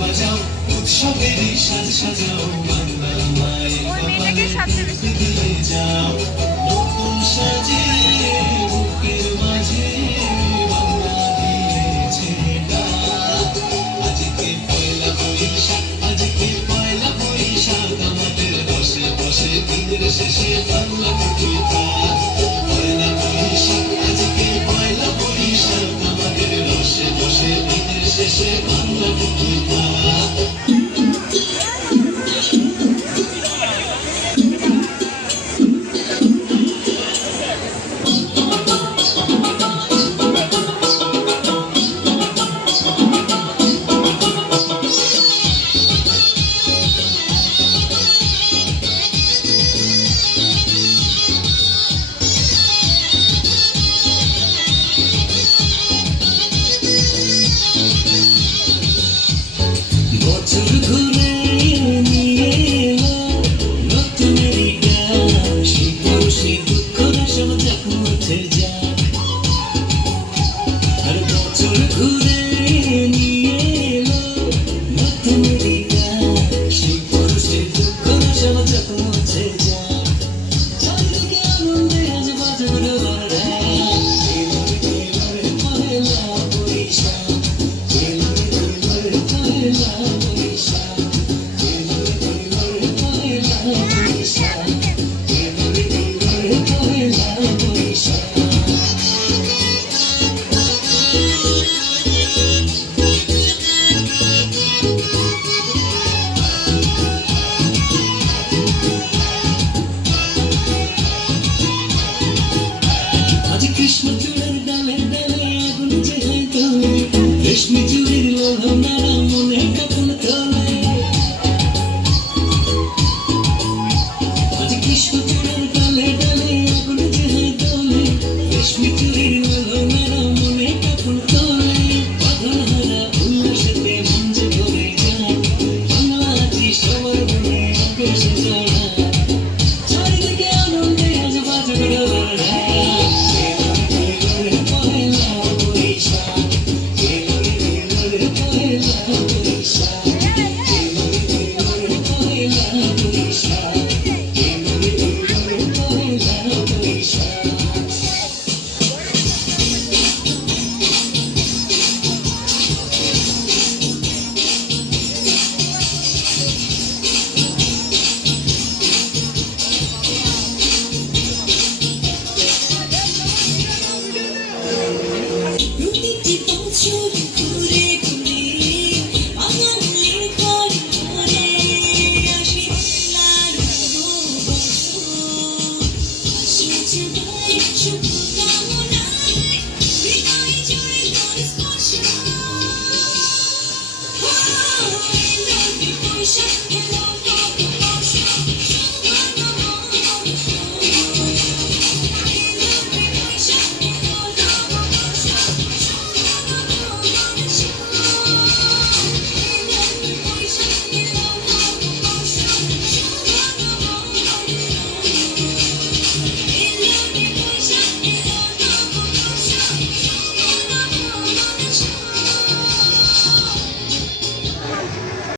বাজাও উৎসবেরই সাজ সাজাও বাংলা মায়ের ওই মেয়েটাকে সাথে বেশি দিয়ে যাও নতুন সাজে বুকের মাঝে বাংলা দিয়েছে ডাক। আজকে পয়লা বৈশাখ আজকে পয়লা বৈশাখ আমাদের বসে বসে দিনের শেষে বাংলা কবিতা। পয়লা বৈশাখ আজকে পয়লা বৈশাখ আমাদের বসে বসে দিনের শেষে বাংলা কবিতা। বছর ঘুরে নিয়ে এলো নতুনের গান, সেই খুশি দুঃখ সব যাক মুছে যাক। আর বছর ঘুরে নিয়ে এলো নতুনের গান, সেই খুশি দুঃখ সব যাক মুছে যাক। চারিদিকে আনন্দে আজ বাজে উঠলো ঢাক। এবারে পয়লা বৈশাখ, এবারে পয়লা বৈশাখ, এবারে পয়লা বৈশাখ, এবারে পয়লা বৈশাখ। আজ কৃষ্ণ চূড়ার ডালে ডালে আগুন জেলে তবে রেশমি চুড়ির লোভ